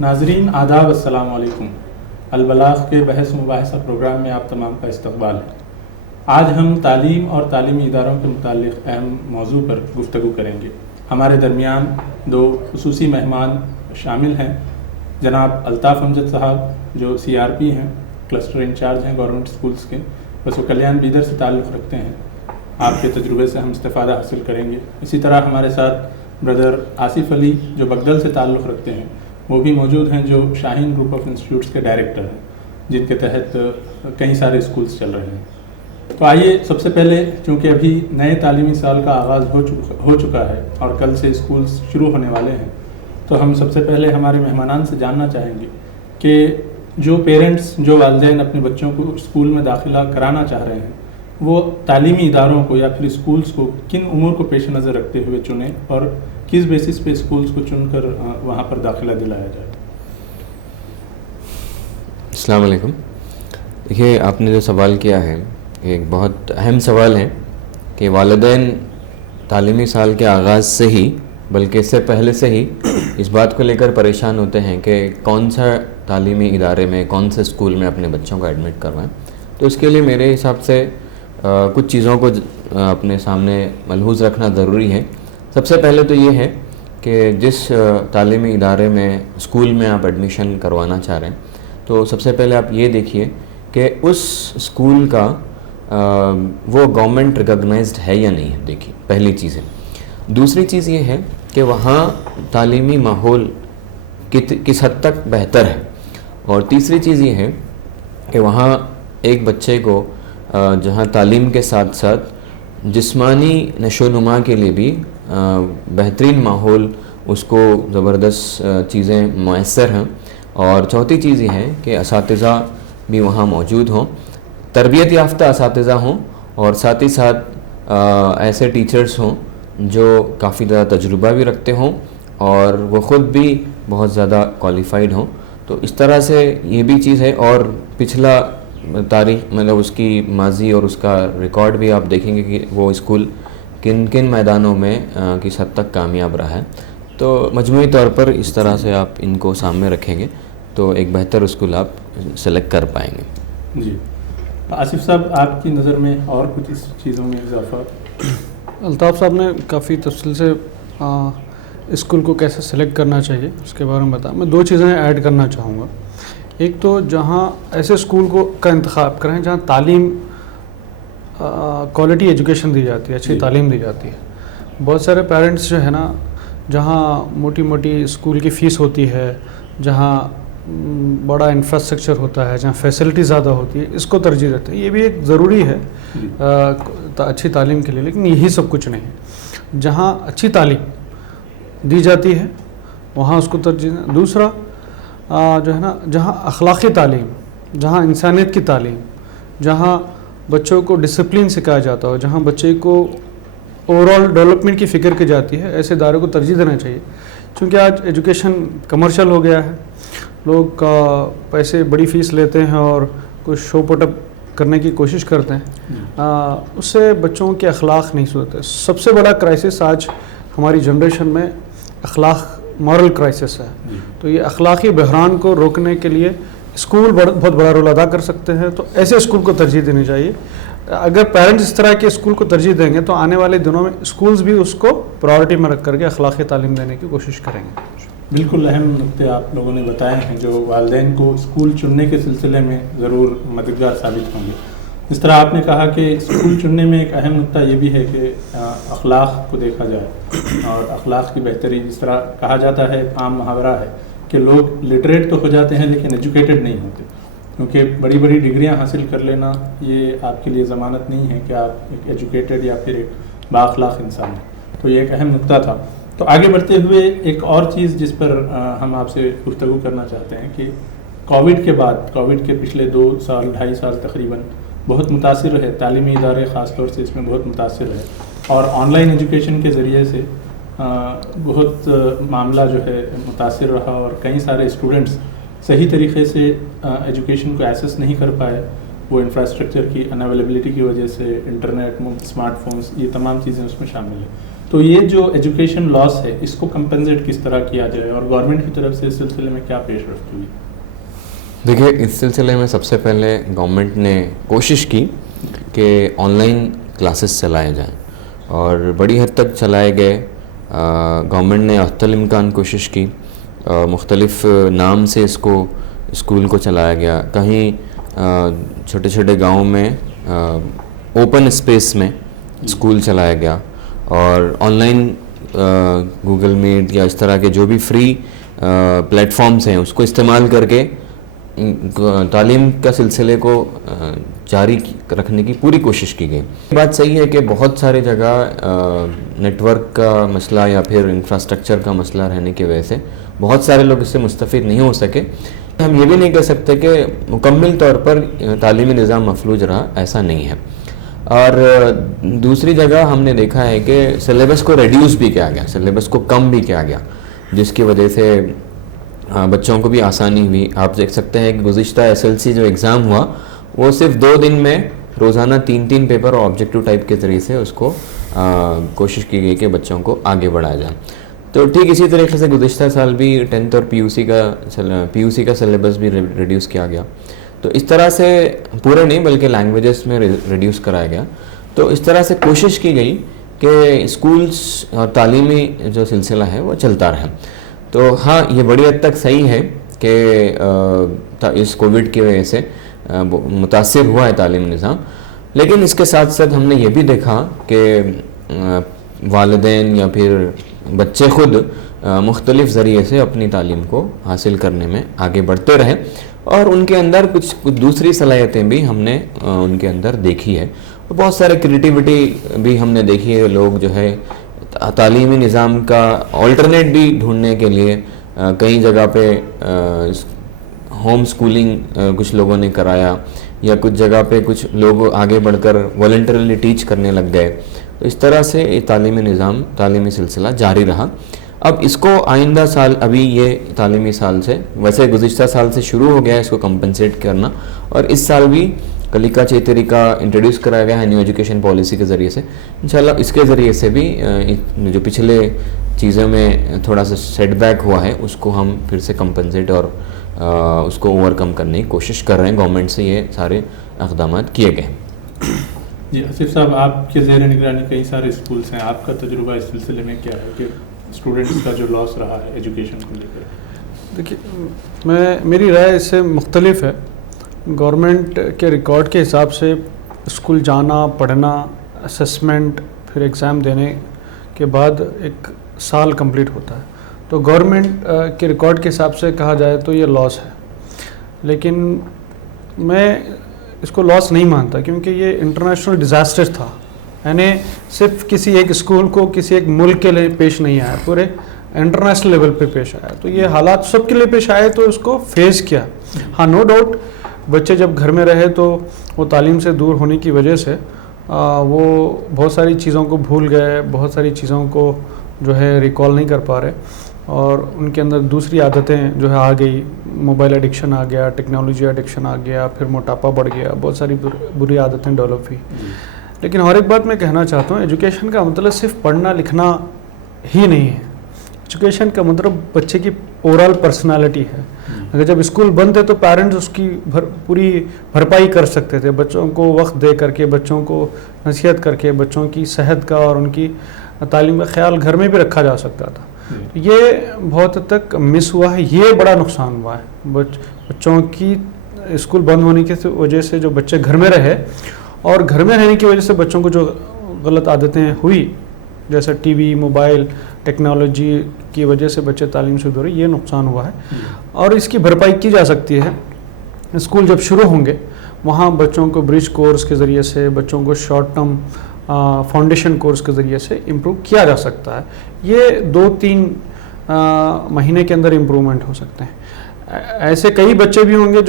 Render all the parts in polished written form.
ناظرین آداب، السلام علیکم۔ البلاغ کے بحث و مباحثہ پروگرام میں آپ تمام کا استقبال ہے۔ آج ہم تعلیم اور تعلیمی اداروں کے متعلق اہم موضوع پر گفتگو کریں گے۔ ہمارے درمیان دو خصوصی مہمان شامل ہیں، جناب الطاف امجد صاحب جو CRP ہیں، کلسٹر انچارج ہیں گورنمنٹ اسکولز کے، بس وہ کلیان بیدر سے تعلق رکھتے ہیں۔ آپ کے تجربے سے ہم استفادہ حاصل کریں گے۔ اسی طرح ہمارے ساتھ بردر آصف علی جو بگدل سے تعلق رکھتے ہیں، وہ بھی موجود ہیں، جو شاہین گروپ آف انسٹیٹیوٹس کے ڈائریکٹر ہیں، جن کے تحت کئی سارے اسکولز چل رہے ہیں۔ تو آئیے سب سے پہلے، چونکہ ابھی نئے تعلیمی سال کا آغاز ہو چکا ہے اور کل سے اسکولز شروع ہونے والے ہیں، تو ہم سب سے پہلے ہمارے مہمانان سے جاننا چاہیں گے کہ جو پیرنٹس، جو والدین اپنے بچوں کو اسکول میں داخلہ کرانا چاہ رہے ہیں، وہ تعلیمی اداروں کو یا پھر اسکولز کو کن امور کو پیش نظر رکھتے ہوئے چنیں اور کس بیسس پہ اسکولز کو چن کر وہاں پر داخلہ دلایا جائے۔ السلام علیکم۔ دیکھیے، آپ نے جو سوال کیا ہے ایک بہت اہم سوال ہے کہ والدین تعلیمی سال کے آغاز سے ہی، بلکہ اس سے پہلے سے ہی اس بات کو لے کر پریشان ہوتے ہیں کہ کون سا تعلیمی ادارے میں، کون سے اسکول میں اپنے بچوں کو ایڈمٹ کروائیں۔ تو اس کے لیے میرے حساب سے کچھ چیزوں کو اپنے سامنے ملحوظ رکھنا ضروری ہے۔ سب سے پہلے تو یہ ہے کہ جس تعلیمی ادارے میں، اسکول میں آپ ایڈمیشن کروانا چاہ رہے ہیں، تو سب سے پہلے آپ یہ دیکھیے کہ اس اسکول کا وہ گورنمنٹ ریکگنائزڈ ہے یا نہیں ہے، دیکھیے پہلی چیز ہے۔ دوسری چیز یہ ہے کہ وہاں تعلیمی ماحول کس حد تک بہتر ہے، اور تیسری چیز یہ ہے کہ وہاں ایک بچے کو جہاں تعلیم کے ساتھ ساتھ جسمانی نشو و نما کے لیے بھی بہترین ماحول، اس کو زبردست چیزیں میسر ہیں، اور چوتھی چیز یہ ہے کہ اساتذہ بھی وہاں موجود ہوں، تربیت یافتہ اساتذہ ہوں، اور ساتھ ہی ساتھ ایسے ٹیچرز ہوں جو کافی زیادہ تجربہ بھی رکھتے ہوں اور وہ خود بھی بہت زیادہ کوالیفائڈ ہوں۔ تو اس طرح سے یہ بھی چیز ہے، اور پچھلا تاریخ مطلب اس کی ماضی اور اس کا ریکارڈ بھی آپ دیکھیں گے کہ وہ اسکول کن کن میدانوں میں کس حد تک کامیاب رہا ہے۔ تو مجموعی طور پر اس طرح سے آپ ان کو سامنے رکھیں گے تو ایک بہتر اسکول آپ سلیکٹ کر پائیں گے۔ جی آصف صاحب، آپ کی نظر میں اور کچھ اس چیزوں میں اضافہ؟ الطاف صاحب نے کافی تفصیل سے اسکول کو کیسے سلیکٹ کرنا چاہیے اس کے بارے میں بتایا۔ میں دو چیزیں ایڈ کرنا چاہوں گا۔ ایک تو جہاں ایسے اسکول کا انتخاب کریں جہاں تعلیم کوالٹی ایجوکیشن دی جاتی ہے، اچھی تعلیم دی جاتی ہے۔ بہت سارے پیرنٹس جو ہے نا، جہاں موٹی موٹی اسکول کی فیس ہوتی ہے، جہاں بڑا انفراسٹرکچر ہوتا ہے، جہاں فیسلٹی زیادہ ہوتی ہے، اس کو ترجیح دیتے ہیں۔ یہ بھی ایک ضروری ہے اچھی تعلیم کے لیے، لیکن یہی سب کچھ نہیں ہے۔ جہاں اچھی تعلیم دی جاتی ہے وہاں اس کو ترجیح دیں۔ دوسرا جو ہے نا، جہاں اخلاقی تعلیم، جہاں انسانیت کی تعلیم، جہاں بچوں کو ڈسپلن سکھایا جاتا ہو، جہاں بچے کو اوور آل ڈیولپمنٹ کی فکر کی جاتی ہے، ایسے ادارے کو ترجیح دینا چاہیے۔ چونکہ آج ایجوکیشن کمرشل ہو گیا ہے، لوگ پیسے بڑی فیس لیتے ہیں اور کچھ شو پٹ اپ کرنے کی کوشش کرتے ہیں، اس سے بچوں کے اخلاق نہیں سدھرتے۔ سب سے بڑا کرائسس آج ہماری جنریشن میں اخلاق، مورل کرائسس ہے۔ تو یہ اخلاقی بحران کو روکنے کے لیے اسکول بہت بڑا رول ادا کر سکتے ہیں، تو ایسے اسکول کو ترجیح دینی چاہیے۔ اگر پیرنٹس اس طرح کے اسکول کو ترجیح دیں گے تو آنے والے دنوں میں اسکولز بھی اس کو پرائورٹی میں رکھ کر کے اخلاقی تعلیم دینے کی کوشش کریں گے۔ بالکل اہم نقطے آپ لوگوں نے بتائے ہیں جو والدین کو اسکول چننے کے سلسلے میں ضرور مددگار ثابت ہوں گے۔ اس طرح آپ نے کہا کہ اسکول چننے میں ایک اہم نقطہ یہ بھی ہے کہ اخلاق کو دیکھا جائے، اور اخلاق کی بہتری، جس طرح کہا جاتا ہے، عام محاورہ ہے کہ لوگ لٹریٹ تو ہو جاتے ہیں لیکن ایجوکیٹڈ نہیں ہوتے، کیونکہ بڑی بڑی ڈگریاں حاصل کر لینا یہ آپ کے لیے ضمانت نہیں ہے کہ آپ ایک ایجوکیٹڈ یا پھر ایک بااخلاق انسان ہیں۔ تو یہ ایک اہم نقطہ تھا۔ تو آگے بڑھتے ہوئے ایک اور چیز جس پر ہم آپ سے گفتگو کرنا چاہتے ہیں کہ کووڈ کے بعد، کووڈ کے پچھلے 2 سال 2.5 سال تقریباً بہت متاثر رہے، تعلیمی ادارے خاص طور سے اس میں بہت متاثر رہے، اور آن لائن ایجوکیشن کے ذریعے سے بہت معاملہ جو ہے متاثر رہا، اور کئی سارے اسٹوڈنٹس صحیح طریقے سے ایجوکیشن کو ایکسیس نہیں کر پائے، وہ انفراسٹرکچر کی ان اویلیبلٹی کی وجہ سے، انٹرنیٹ، اسمارٹ فونس، یہ تمام چیزیں اس میں شامل ہیں۔ تو یہ جو ایجوکیشن لاس ہے اس کو کمپنسیٹ کس طرح کیا جائے اور گورنمنٹ کی طرف سے اس سلسلے میں کیا پیش رفت ہوئی؟ دیکھیے اس سلسلے میں سب سے پہلے گورنمنٹ نے کوشش کی کہ آن لائن کلاسز چلائے جائیں اور بڑی حد تک چلائے گئے. گورنمنٹ نے حتی الامکان کوشش کی, مختلف نام سے اس کو اسکول کو چلایا گیا. کہیں چھوٹے چھوٹے گاؤں میں اوپن اسپیس میں اسکول چلایا گیا اور آن لائن گوگل میٹ یا اس طرح کے جو بھی فری پلیٹ فارمز ہیں اس کو استعمال کر کے تعلیم کا سلسلے کو جاری رکھنے کی پوری کوشش کی گئی. بات صحیح ہے کہ بہت ساری جگہ نیٹ ورک کا مسئلہ یا پھر انفراسٹرکچر کا مسئلہ رہنے کی وجہ سے بہت سارے لوگ اس سے مستفید نہیں ہو سکے. ہم یہ بھی نہیں کہہ سکتے کہ مکمل طور پر تعلیمی نظام مفلوج رہا, ایسا نہیں ہے. اور دوسری جگہ ہم نے دیکھا ہے کہ سلیبس کو ریڈیوس بھی کیا گیا, سلیبس کو کم بھی کیا گیا, جس کی وجہ سے بچوں کو بھی آسانی ہوئی. آپ دیکھ سکتے ہیں کہ گزشتہ SLC جو ایگزام ہوا وہ صرف 2 دن میں روزانہ 3 پیپر اور آبجیکٹیو ٹائپ کے ذریعے سے اس کو کوشش کی گئی کہ بچوں کو آگے بڑھایا جائے. تو ٹھیک اسی طریقے سے گزشتہ سال بھی 10th اور PUC کا سلیبس بھی ریڈیوس کیا گیا. تو اس طرح سے پورے نہیں بلکہ لینگویجز میں ریڈیوس کرایا گیا. تو اس طرح سے کوشش کی گئی کہ اسکولس اور تعلیمی جو سلسلہ ہے وہ چلتا رہے. تو ہاں یہ بڑی حد تک صحیح ہے کہ اس کووڈ کی وجہ سے متاثر ہوا ہے تعلیمی نظام, لیکن اس کے ساتھ ساتھ ہم نے یہ بھی دیکھا کہ والدین یا پھر بچے خود مختلف ذریعے سے اپنی تعلیم کو حاصل کرنے میں آگے بڑھتے رہے اور ان کے اندر کچھ دوسری صلاحیتیں بھی ہم نے ان کے اندر دیکھی ہے. بہت سارے کریٹیوٹی بھی ہم نے دیکھی ہے. لوگ جو ہے تعلیمی نظام کا آلٹرنیٹ بھی ڈھونڈنے کے لیے کئی جگہ پہ ہوم سکولنگ کچھ لوگوں نے کرایا یا کچھ جگہ پہ کچھ لوگ آگے بڑھ کر والنٹرلی ٹیچ کرنے لگ گئے. تو اس طرح سے یہ تعلیمی نظام تعلیمی سلسلہ جاری رہا. اب اس کو آئندہ سال ابھی یہ تعلیمی سال سے ویسے گزشتہ سال سے شروع ہو گیا ہے اس کو کمپنسیٹ کرنا, اور اس سال بھی کلیکا چیتریکا انٹروڈیوس کرایا گیا ہے نیو ایجوکیشن پالیسی کے ذریعے سے. انشاءاللہ اس کے ذریعے سے بھی جو پچھلے چیزوں میں تھوڑا سا سیٹ بیک ہوا ہے اس کو ہم پھر سے کمپنسیٹ اور اس کو اوور کم کرنے کی کوشش کر رہے ہیں. گورنمنٹ سے یہ سارے اقدامات کیے گئے. جی آصف صاحب, آپ کے زیر نگرانی کئی سارے اسکولس ہیں, آپ کا تجربہ اس سلسلے میں کیا ہے کہ اسٹوڈنٹس کا جو لاس رہا ہے ایجوکیشن کو لے کر؟ دیکھیے میری رائے اس سے مختلف ہے. گورنمنٹ کے ریکارڈ کے حساب سے اسکول جانا, پڑھنا, اسسمنٹ, پھر ایگزام دینے کے بعد ایک سال کمپلیٹ ہوتا ہے. تو گورنمنٹ کے ریکارڈ کے حساب سے کہا جائے تو یہ لاس ہے, لیکن میں اس کو لاس نہیں مانتا کیونکہ یہ انٹرنیشنل ڈیزاسٹر تھا. یعنی صرف کسی ایک اسکول کو کسی ایک ملک کے لیے پیش نہیں آیا, پورے انٹرنیشنل لیول پہ پیش آیا. تو یہ حالات سب کے لیے پیش آئے تو اس کو فیس کیا. ہاں نو ڈاؤٹ بچے جب گھر میں رہے تو وہ تعلیم سے دور ہونے کی وجہ سے وہ بہت ساری چیزوں کو بھول گئے, بہت ساری چیزوں کو جو ہے ریکال نہیں کر پا رہے, اور ان کے اندر دوسری عادتیں جو ہے آ گئی. موبائل ایڈکشن آ گیا, ٹیکنالوجی ایڈکشن آ گیا, پھر موٹاپا بڑھ گیا, بہت ساری بری عادتیں ڈیولپ ہوئی. لیکن اور ایک بات میں کہنا چاہتا ہوں, ایجوکیشن کا مطلب صرف پڑھنا لکھنا ہی نہیں ہے. ایجوکیشن کا مطلب بچے کی اوورال پرسنالٹی ہے. اگر جب اسکول بند ہے تو پیرنٹس اس کی پوری بھرپائی کر سکتے تھے, بچوں کو وقت دے کر کے, بچوں کو نصیحت کر کے, بچوں کی صحت کا اور ان کی تعلیم کا خیال گھر میں بھی رکھا جا سکتا تھا. یہ بہت حد تک مس ہوا ہے, یہ بڑا نقصان ہوا ہے. بچوں کی اسکول بند ہونے کی وجہ سے جو بچے گھر میں رہے, اور گھر میں رہنے کی وجہ سے بچوں کو جو غلط عادتیں ہوئی جیسے ٹی وی, موبائل, ٹیکنالوجی کی وجہ سے بچے تعلیم سے دور, یہ نقصان ہوا ہے. اور اس کی بھرپائی کی جا سکتی ہے. اسکول جب شروع ہوں گے وہاں بچوں کو برج کورس کے ذریعے سے, بچوں کو شارٹ ٹرم فاؤنڈیشن کورس کے ذریعے سے امپروو کیا جا سکتا ہے. یہ 2-3 مہینے کے اندر امپرومنٹ ہو سکتے ہیں. ایسے کئی بچے بھی ہوں گے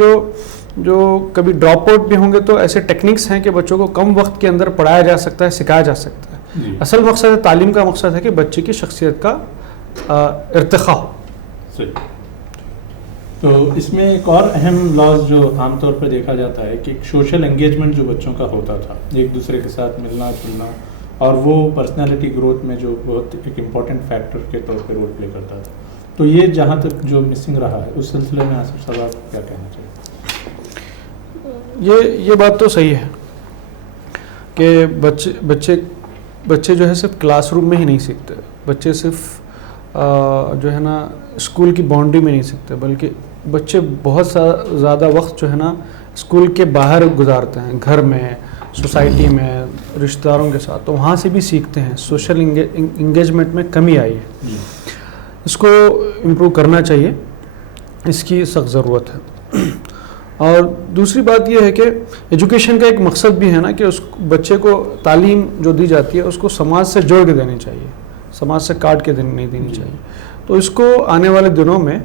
جو کبھی ڈراپ آؤٹ بھی ہوں گے, تو ایسے ٹیکنیکس ہیں کہ بچوں کو کم وقت کے اندر پڑھایا جا سکتا ہے, سکھایا جا سکتا ہے. اصل مقصد ہے, تعلیم کا مقصد ہے کہ بچے کی شخصیت کا ارتقاء ہو. تو اس میں ایک اور اہم لاس جو عام طور پر دیکھا جاتا ہے کہ سوشل انگیجمنٹ جو بچوں کا ہوتا تھا, ایک دوسرے کے ساتھ ملنا جلنا اور وہ پرسنالٹی گروتھ میں جو بہت ایک امپورٹنٹ فیکٹر کے طور پہ رول پلے کرتا تھا. تو یہ جہاں تک جو مسنگ رہا ہے اس سلسلے میں آصف صاحب آپ کیا کہنا چاہیے؟ یہ بات تو صحیح ہے کہ بچے جو ہے صرف کلاس روم میں ہی نہیں سیکھتے. بچے صرف جو ہے نا اسکول کی باؤنڈری میں نہیں سیکھتے, بلکہ بچے بہت زیادہ وقت جو ہے نا اسکول کے باہر گزارتے ہیں, گھر میں, سوسائٹی میں, رشتہ داروں کے ساتھ, تو وہاں سے بھی سیکھتے ہیں. سوشل انگیجمنٹ میں کمی آئی ہے, اس کو امپروو کرنا چاہیے, اس کی سخت ضرورت ہے. اور دوسری بات یہ ہے کہ ایجوکیشن کا ایک مقصد بھی ہے نا کہ اس بچے کو تعلیم جو دی جاتی ہے اس کو سماج سے جوڑ کے دینی چاہیے, سماج سے کاٹ کے نہیں دینی چاہیے. تو اس کو آنے والے دنوں میں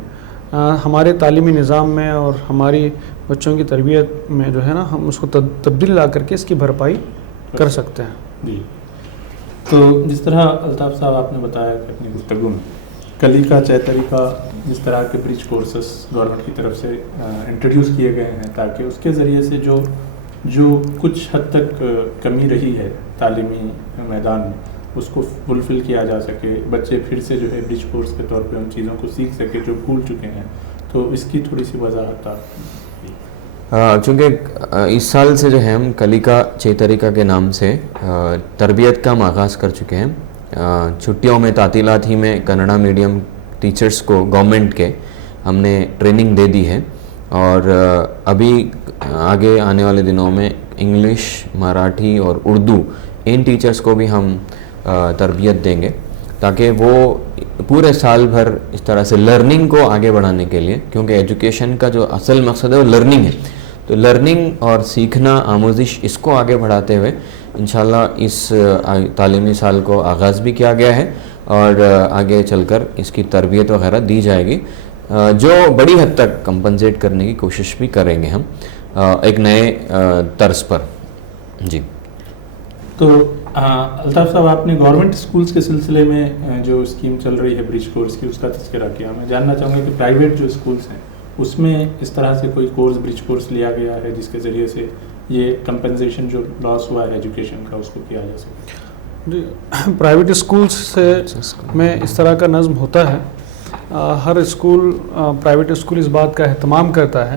ہمارے تعلیمی نظام میں اور ہماری بچوں کی تربیت میں جو ہے نا ہم اس کو تبدیل لا کر کے اس کی بھرپائی کر سکتے ہیں. جی, تو جس طرح الطاف صاحب آپ نے بتایا کہ اپنی گفتگو میں کلیکا چیتری کا جس طرح کے برج کورسز گورنمنٹ کی طرف سے انٹروڈیوس کیے گئے ہیں تاکہ اس کے ذریعے سے جو کچھ حد تک کمی رہی ہے تعلیمی میدان میں اس کو فلفل کیا جا سکے, بچے پھر سے جو ہے برج کورس کے طور پہ ان چیزوں کو سیکھ سکے جو بھول چکے ہیں. تو اس کی تھوڑی سی وضاحت آپ. چونکہ اس سال سے جو ہے ہم کلیکا چیتریکا کے نام سے تربیت کا آغاز کر چکے ہیں. چھٹیوں میں تعطیلات ہی میں کنڑا میڈیم ٹیچرز کو گورنمنٹ کے ہم نے ٹریننگ دے دی ہے, اور ابھی آگے آنے والے دنوں میں انگلش, مراٹھی اور اردو ان ٹیچرز کو بھی ہم تربیت دیں گے تاکہ وہ پورے سال بھر اس طرح سے لرننگ کو آگے بڑھانے کے لیے, کیونکہ ایجوکیشن کا جو اصل مقصد ہے وہ لرننگ ہے, تو لرننگ اور سیکھنا, آموزش, اس کو آگے بڑھاتے ہوئے انشاءاللہ اس تعلیمی سال کو آغاز بھی کیا گیا ہے اور آگے چل کر اس کی تربیت وغیرہ دی جائے گی, جو بڑی حد تک کمپنسیٹ کرنے کی کوشش بھی کریں گے ہم ایک نئے طرز پر. جی, تو الطاف صاحب آپ نے گورنمنٹ اسکولس کے سلسلے میں جو اسکیم چل رہی ہے برج کورس کی اس کا تذکرہ کیا. میں جاننا چاہوں گا کہ پرائیویٹ جو اسکولس ہیں اس میں اس طرح سے کوئی کورس برج کورس لیا گیا ہے جس کے ذریعے سے یہ کمپنسیشن جو لاس ہوا ہے ایجوکیشن کا اس کو کیا جا سکے؟ جی, پرائیویٹ اسکولس سے میں اس طرح کا نظم ہوتا ہے. ہر اسکول, پرائیویٹ اسکول اس بات کا اہتمام کرتا ہے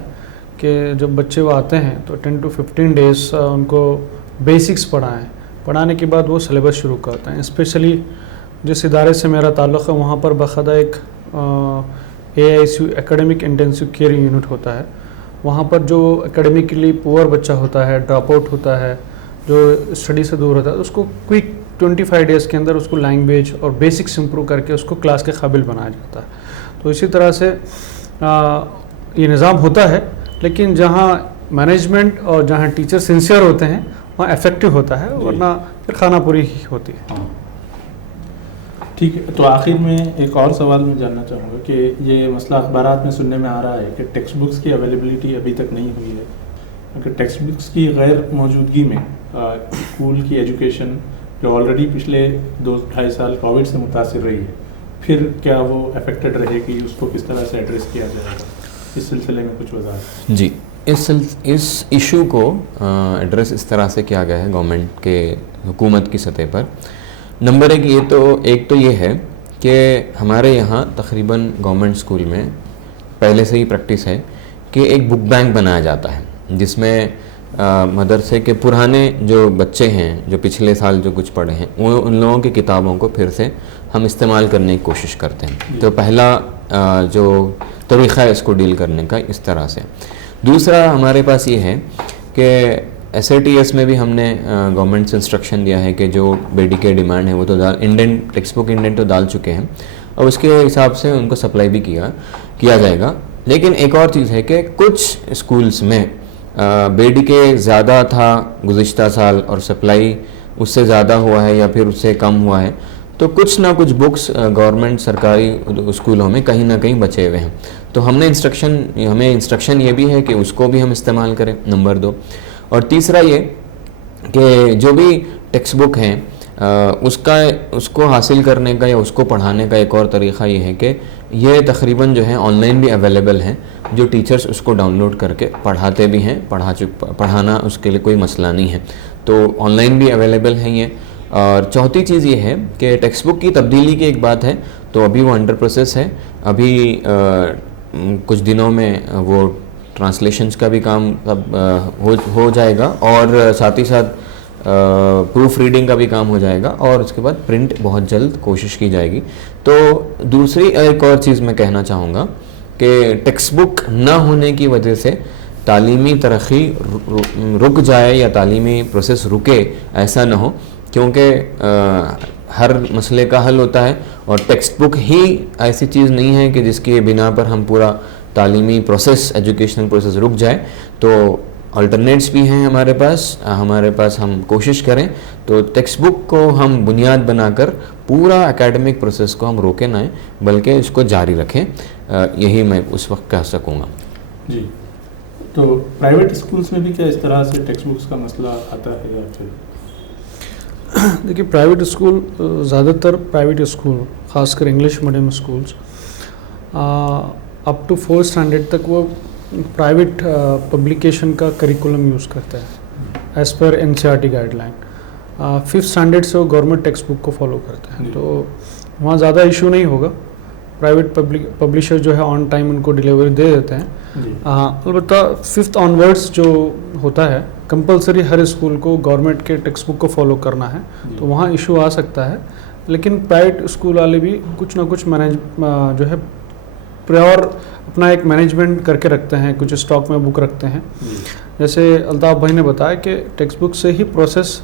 کہ جب بچے وہ آتے ہیں تو 10 to 15 days ان کو بیسکس پڑھائیں. پڑھانے کے بعد وہ سلیبس شروع کرتے ہیں. اسپیشلی جس ادارے سے میرا تعلق ہے وہاں پر باقاعدہ ایک AICU ایکیڈمک انٹینسو کیئر یونٹ ہوتا ہے. وہاں پر جو اکیڈمیکلی پور بچہ ہوتا ہے, ڈراپ آؤٹ ہوتا ہے, جو اسٹڈی سے دور ہوتا ہے, اس کو کوئک 25 days کے اندر اس کو لینگویج اور بیسکس امپروو کر کے اس کو کلاس کے قابل بنایا جاتا ہے. تو اسی طرح سے یہ نظام ہوتا ہے, لیکن جہاں مینجمنٹ اور جہاں ٹیچر سنسیئر ہوتے ہیں وہاں افیکٹو ہوتا ہے, ورنہ پھر خانہ پوری ہی ہوتی ہے. ٹھیک ہے, تو آخر میں ایک اور سوال میں جاننا چاہوں گا کہ یہ مسئلہ اخبارات میں سننے میں آ رہا ہے کہ ٹیکسٹ بکس کی اویلیبلٹی ابھی تک نہیں ہوئی ہے. اگر ٹیکسٹ بکس کی غیر موجودگی میں اسکول کی ایجوکیشن جو آلریڈی پچھلے 2-2.5 سال کووڈ سے متاثر رہی ہے, پھر کیا وہ افیکٹڈ رہے گی, اس کو کس طرح سے ایڈریس کیا جائے گا, اس سلسلے میں کچھ وضاحت. جی, اس ایشو کو ایڈریس اس طرح سے کیا گیا ہے گورنمنٹ کے, حکومت کی سطح پر. نمبر ایک تو یہ ہے کہ ہمارے یہاں تقریباً گورنمنٹ اسکول میں پہلے سے ہی پریکٹس ہے کہ ایک بک بینک بنایا جاتا ہے جس میں مدرسے کے پرانے جو بچے ہیں جو پچھلے سال جو کچھ پڑھے ہیں وہ ان لوگوں کی کتابوں کو پھر سے ہم استعمال کرنے کی کوشش کرتے ہیں. تو پہلا جو طریقہ ہے اس کو ڈیل کرنے کا اس طرح سے. دوسرا ہمارے پاس یہ ہے کہ SATS میں بھی ہم نے گورنمنٹ سے انسٹرکشن دیا ہے کہ جو BD کے ڈیمانڈ ہے وہ تو انڈینٹ ٹیکسٹ بک انڈینٹ تو ڈال چکے ہیں اور اس کے حساب سے ان کو سپلائی بھی کیا جائے گا. لیکن ایک اور چیز ہے کہ کچھ اسکولس میں BD کے زیادہ تھا گزشتہ سال اور سپلائی اس سے زیادہ ہوا ہے یا پھر اس سے کم ہوا ہے, تو کچھ نہ کچھ بکس گورنمنٹ سرکاری اسکولوں میں کہیں نہ کہیں بچے ہوئے ہیں. تو ہمیں انسٹرکشن یہ بھی ہے کہ اس کو بھی ہم استعمال کریں, نمبر 2. اور تیسرا یہ کہ جو بھی ٹیکسٹ بک ہیں اس کو حاصل کرنے کا یا اس کو پڑھانے کا ایک اور طریقہ یہ ہے کہ یہ تقریباً جو ہے آن لائن بھی اویلیبل ہیں, جو ٹیچرز اس کو ڈاؤن لوڈ کر کے پڑھاتے بھی ہیں, پڑھانا اس کے لیے کوئی مسئلہ نہیں ہے. تو آن لائن بھی اویلیبل ہیں یہ, اور چوتھی چیز یہ ہے کہ ٹیکسٹ بک کی تبدیلی کی ایک بات ہے تو ابھی وہ انڈر پروسیس ہے. ابھی کچھ دنوں میں وہ ٹرانسلیشنز کا بھی کام ہو جائے گا اور ساتھ ہی ساتھ پروف ریڈنگ کا بھی کام ہو جائے گا اور اس کے بعد پرنٹ بہت جلد کوشش کی جائے گی. تو دوسری ایک اور چیز میں کہنا چاہوں گا کہ ٹیکسٹ بک نہ ہونے کی وجہ سے تعلیمی ترقی رک جائے یا تعلیمی پروسیس رکے ایسا نہ ہو, کیونکہ ہر مسئلے کا حل ہوتا ہے اور ٹیکسٹ بک ہی ایسی چیز نہیں ہے کہ جس کی بنا پر ہم پورا تعلیمی پروسیس ایجوکیشنل پروسیس رک جائے. تو الٹرنیٹس بھی ہیں ہمارے پاس ہم کوشش کریں تو ٹیکسٹ بک کو ہم بنیاد بنا کر پورا اکیڈمک پروسیس کو ہم روکیں نہ بلکہ اس کو جاری رکھیں. یہی میں اس وقت کہہ سکوں گا. جی, تو پرائیویٹ اسکولس میں بھی کیا اس طرح سے ٹیکسٹ بکس کا مسئلہ آتا ہے یا پھر؟ دیکھیے پرائیویٹ اسکول, زیادہ تر پرائیویٹ اسکول خاص کر English medium schools up to 4th standard تک وہ پرائیویٹ پبلیکیشن کا کریکولم یوز کرتا ہے as per NCERT guideline. 5th standard سے وہ گورنمنٹ ٹیکسٹ بک کو فالو کرتے ہیں, تو وہاں زیادہ ایشو نہیں ہوگا. پرائیویٹ پبلیشر جو ہے آن ٹائم ان کو ڈلیوری دے دیتے ہیں. البتہ 5th آنورڈس جو ہوتا ہے کمپلسری ہر اسکول کو گورنمنٹ کے ٹیکسٹ بک کو فالو کرنا ہے, تو وہاں ایشو آ سکتا ہے. لیکن پرائیویٹ اسکول والے بھی کچھ نہ کچھ جو ہے پریور اپنا ایک مینجمنٹ کر کے رکھتے ہیں, کچھ اسٹاک میں بک رکھتے ہیں. جیسے الطاف بھائی نے بتایا کہ ٹیکسٹ بک سے ہی پروسیس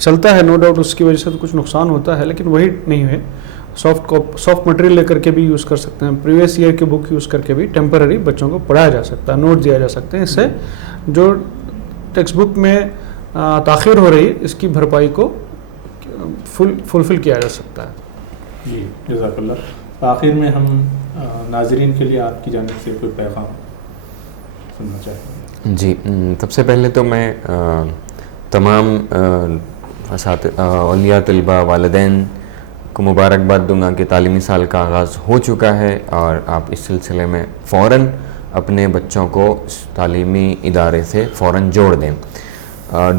چلتا ہے, نو ڈاؤٹ اس کی وجہ سے تو کچھ نقصان ہوتا ہے, لیکن وہی نہیں ہے. سافٹ مٹیریل لے کر کے بھی یوز کر سکتے ہیں, پریویس ایئر کی بک یوز کر کے بھی ٹیمپرری بچوں کو پڑھایا جا سکتا ہے, نوٹ دیا جا سکتے ہیں. اس سے جو ٹیکسٹ بک میں تاخیر ہو رہی ہے اس کی بھرپائی کو فلفل کیا جا سکتا ہے. جی جزاک اللہ. آخر میں ہم ناظرین کے لیے آپ کی جانب سے کوئی پیغام سننا چاہیں گے. جی, سب سے پہلے تو میں تمام اولیاء طلباء والدین کو مبارکباد دوں گا کہ تعلیمی سال کا آغاز ہو چکا ہے اور آپ اس سلسلے میں فوراً اپنے بچوں کو تعلیمی ادارے سے فوراً جوڑ دیں.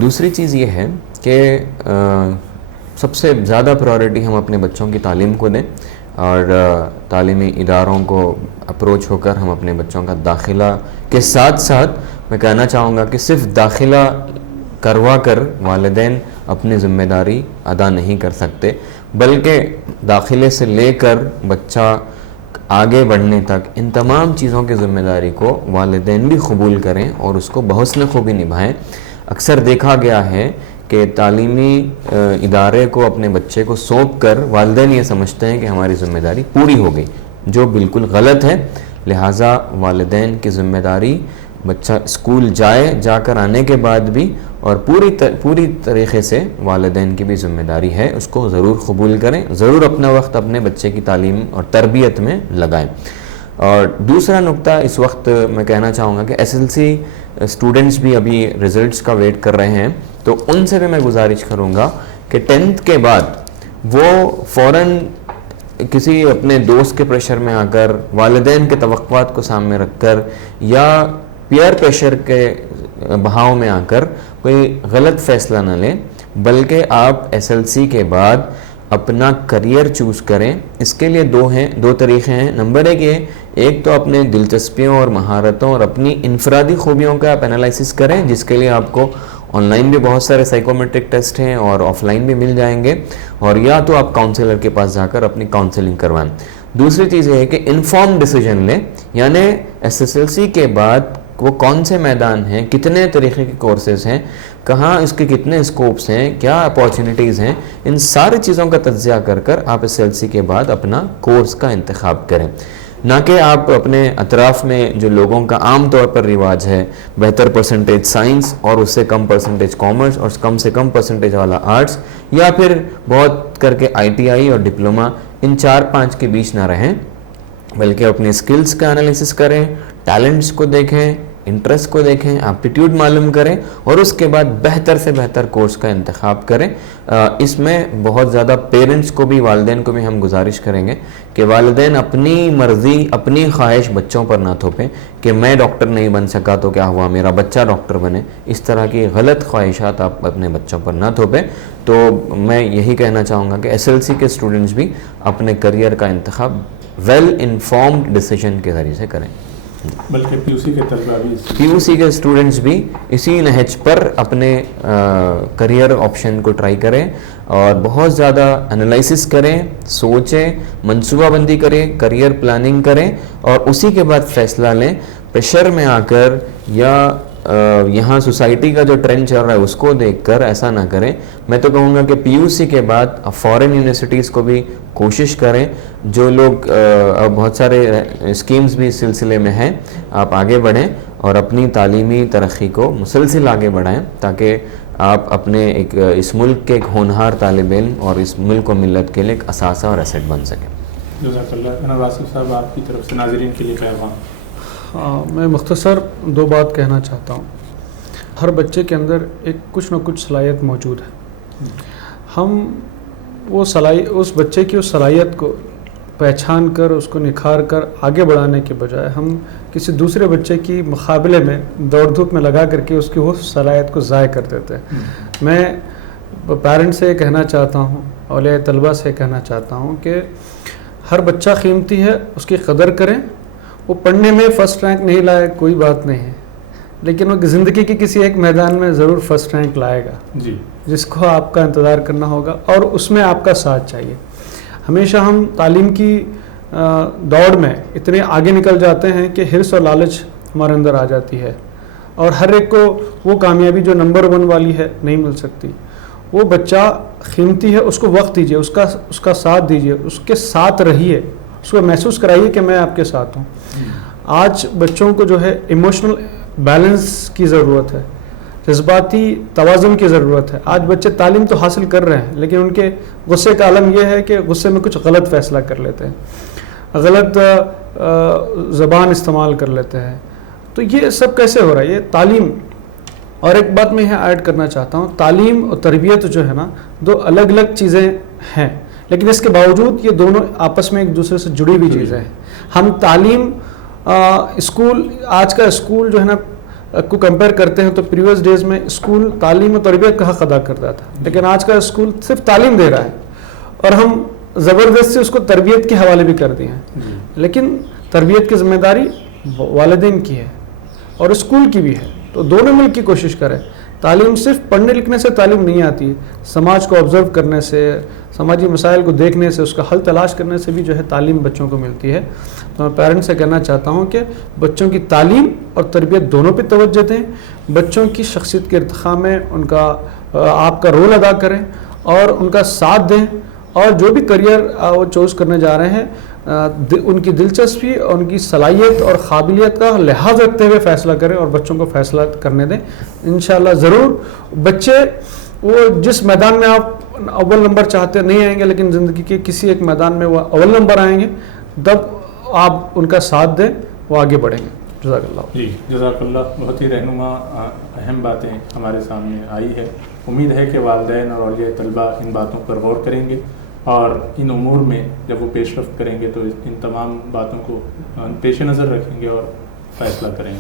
دوسری چیز یہ ہے کہ سب سے زیادہ پرائورٹی ہم اپنے بچوں کی تعلیم کو دیں اور تعلیمی اداروں کو اپروچ ہو کر ہم اپنے بچوں کا داخلہ کے ساتھ ساتھ میں کہنا چاہوں گا کہ صرف داخلہ کروا کر والدین اپنی ذمہ داری ادا نہیں کر سکتے, بلکہ داخلے سے لے کر بچہ آگے بڑھنے تک ان تمام چیزوں کی ذمہ داری کو والدین بھی قبول کریں اور اس کو بحسن خوبی نبھائیں. اکثر دیکھا گیا ہے کہ تعلیمی ادارے کو اپنے بچے کو سونپ کر والدین یہ سمجھتے ہیں کہ ہماری ذمہ داری پوری ہو گئی, جو بالکل غلط ہے. لہٰذا والدین کی ذمہ داری بچہ اسکول جا کر آنے کے بعد بھی اور پوری طریقے سے والدین کی بھی ذمہ داری ہے, اس کو ضرور قبول کریں, ضرور اپنا وقت اپنے بچے کی تعلیم اور تربیت میں لگائیں. اور دوسرا نقطہ اس وقت میں کہنا چاہوں گا کہ SLC اسٹوڈنٹس بھی ابھی ریزلٹس کا ویٹ کر رہے ہیں, تو ان سے بھی میں گزارش کروں گا کہ 10th کے بعد وہ فوراً کسی اپنے دوست کے پریشر میں آ کر, والدین کے توقعات کو سامنے رکھ کر یا پیئر پریشر کے بہاؤ میں آ کر کوئی غلط فیصلہ نہ لیں, بلکہ آپ SLC کے بعد اپنا کریئر چوز کریں. اس کے لیے دو طریقے ہیں. نمبر ایک تو اپنے دلچسپیوں اور مہارتوں اور اپنی انفرادی خوبیوں کا آپ انالائسس کریں, جس کے لیے آپ کو آن لائن بھی بہت سارے سائیکومیٹرک ٹیسٹ ہیں اور آف لائن بھی مل جائیں گے, اور یا تو آپ کاؤنسلر کے پاس جا کر اپنی کاؤنسلنگ کروائیں. دوسری چیز یہ ہے کہ انفارم ڈیسیجن لیں, یعنی SSLC کے بعد وہ کون سے میدان ہیں, کتنے طریقے کے کورسز ہیں, کہاں اس کے کتنے اسکوپس ہیں, کیا اپارچونیٹیز ہیں, ان ساری چیزوں کا تجزیہ کر آپ SLC کے بعد اپنا کورس کا انتخاب کریں. نہ کہ آپ اپنے اطراف میں جو لوگوں کا عام طور پر رواج ہے, بہتر پرسنٹیج سائنس اور اس سے کم پرسنٹیج کامرس اور کم سے کم پرسنٹیج والا آرٹس, یا پھر بہت کر کے ITI اور ڈپلوما, ان 4-5 کے بیچ نہ رہیں, بلکہ اپنے سکلز کا انالیسس کریں, ٹیلنٹس کو دیکھیں, انٹرسٹ کو دیکھیں, ایپٹیٹیوڈ معلوم کریں اور اس کے بعد بہتر سے بہتر کورس کا انتخاب کریں. اس میں بہت زیادہ پیرنٹس کو بھی, والدین کو بھی ہم گزارش کریں گے کہ والدین اپنی مرضی, اپنی خواہش بچوں پر نہ تھوپیں کہ میں ڈاکٹر نہیں بن سکا تو کیا ہوا, میرا بچہ ڈاکٹر بنے. اس طرح کی غلط خواہشات آپ اپنے بچوں پر نہ تھوپیں. تو میں یہی کہنا چاہوں گا کہ SLC کے اسٹوڈنٹس بھی اپنے کریئر کا انتخاب ویل انفارمڈ ڈیسیجن کے ذریعے سے کریں. بلکہ PUC کے طلبہ بھی, PUC کے اسٹوڈنٹس بھی اسی نہج پر اپنے کریئر آپشن کو ٹرائی کریں اور بہت زیادہ انالائسس کریں, سوچیں, منصوبہ بندی کریں, کریئر پلاننگ کریں اور اسی کے بعد فیصلہ لیں. پریشر میں آ کر یا یہاں سوسائٹی کا جو ٹرینڈ چل رہا ہے اس کو دیکھ کر ایسا نہ کریں. میں تو کہوں گا کہ PUC کے بعد فارن یونیورسٹیز کو بھی کوشش کریں. جو لوگ بہت سارے اسکیمز بھی اس سلسلے میں ہیں, آپ آگے بڑھیں اور اپنی تعلیمی ترقی کو مسلسل آگے بڑھائیں تاکہ آپ اپنے ایک اس ملک کے ایک ہونہار طالب علم اور اس ملک و ملت کے لیے ایک اثاثہ اور ایسٹ بن سکیں. جزاک اللہ. واصف صاحب, آپ کی طرف سے ناظرین کے لیے پیغام. میں مختصر 2 بات کہنا چاہتا ہوں. ہر بچے کے اندر ایک کچھ نہ کچھ صلاحیت موجود ہے. ہم اس بچے کی اس صلاحیت کو پہچان کر, اس کو نکھار کر آگے بڑھانے کے بجائے ہم کسی دوسرے بچے کی مقابلے میں دوڑ دھوپ میں لگا کر کے اس کی وہ صلاحیت کو ضائع کر دیتے ہیں. میں پیرنٹس سے کہنا چاہتا ہوں, اولیاء طلبہ سے کہنا چاہتا ہوں کہ ہر بچہ قیمتی ہے, اس کی قدر کریں. وہ پڑھنے میں فرسٹ رینک نہیں لائے کوئی بات نہیں ہے, لیکن وہ زندگی کے کسی ایک میدان میں ضرور فرسٹ رینک لائے گا, جس کو آپ کا انتظار کرنا ہوگا اور اس میں آپ کا ساتھ چاہیے. ہمیشہ ہم تعلیم کی دوڑ میں اتنے آگے نکل جاتے ہیں کہ حرص اور لالچ ہمارے اندر آ جاتی ہے اور ہر ایک کو وہ کامیابی جو نمبر 1 والی ہے نہیں مل سکتی. وہ بچہ قیمتی ہے, اس کو وقت دیجیے, اس کا ساتھ دیجیے, اس کے ساتھ رہیے, اس کو محسوس کرائیے کہ میں آپ کے ساتھ ہوں. آج بچوں کو جو ہے ایموشنل بیلنس کی ضرورت ہے, جذباتی توازن کی ضرورت ہے. آج بچے تعلیم تو حاصل کر رہے ہیں لیکن ان کے غصے کا عالم یہ ہے کہ غصے میں کچھ غلط فیصلہ کر لیتے ہیں, غلط زبان استعمال کر لیتے ہیں. تو یہ سب کیسے ہو رہا ہے؟ یہ تعلیم. اور ایک بات میں یہاں ایڈ کرنا چاہتا ہوں, تعلیم اور تربیت جو ہے نا 2 الگ الگ چیزیں ہیں, لیکن اس کے باوجود یہ دونوں آپس میں ایک دوسرے سے جڑی ہوئی چیزیں ہیں. ہم تعلیم اسکول, آج کا اسکول جو ہے نا کو کمپیئر کرتے ہیں تو پریویس ڈیز میں اسکول تعلیم و تربیت کا حق ادا کرتا تھا, لیکن آج کا اسکول صرف تعلیم دے رہا ہے اور ہم زبردست سے اس کو تربیت کے حوالے بھی کر دیے ہیں. لیکن تربیت کی ذمہ داری والدین کی ہے اور اسکول کی بھی ہے, تو دونوں مل کی کوشش کریں. تعلیم صرف پڑھنے لکھنے سے تعلیم نہیں آتی, سماج کو آبزرو کرنے سے, سماجی مسائل کو دیکھنے سے, اس کا حل تلاش کرنے سے بھی جو ہے تعلیم بچوں کو ملتی ہے. تو میں پیرنٹس سے کہنا چاہتا ہوں کہ بچوں کی تعلیم اور تربیت دونوں پہ توجہ دیں, بچوں کی شخصیت کے ارتقاء میں ان کا آپ کا رول ادا کریں اور ان کا ساتھ دیں, اور جو بھی کریئر وہ چوز کرنے جا رہے ہیں ان کی دلچسپی اور ان کی صلاحیت اور قابلیت کا لحاظ رکھتے ہوئے فیصلہ کریں اور بچوں کو فیصلہ کرنے دیں. انشاءاللہ ضرور بچے وہ جس میدان میں آپ اول نمبر چاہتے نہیں آئیں گے, لیکن زندگی کے کسی ایک میدان میں وہ اول نمبر آئیں گے, تب آپ ان کا ساتھ دیں, وہ آگے بڑھیں گے. جزاک اللہ. جی جزاک اللہ. بہت ہی رہنما اہم باتیں ہمارے سامنے آئی ہے. امید ہے کہ والدین اور اولیاء طلبہ ان باتوں پر غور کریں گے اور ان امور میں جب وہ پیش رفت کریں گے تو ان تمام باتوں کو پیش نظر رکھیں گے اور فیصلہ کریں گے.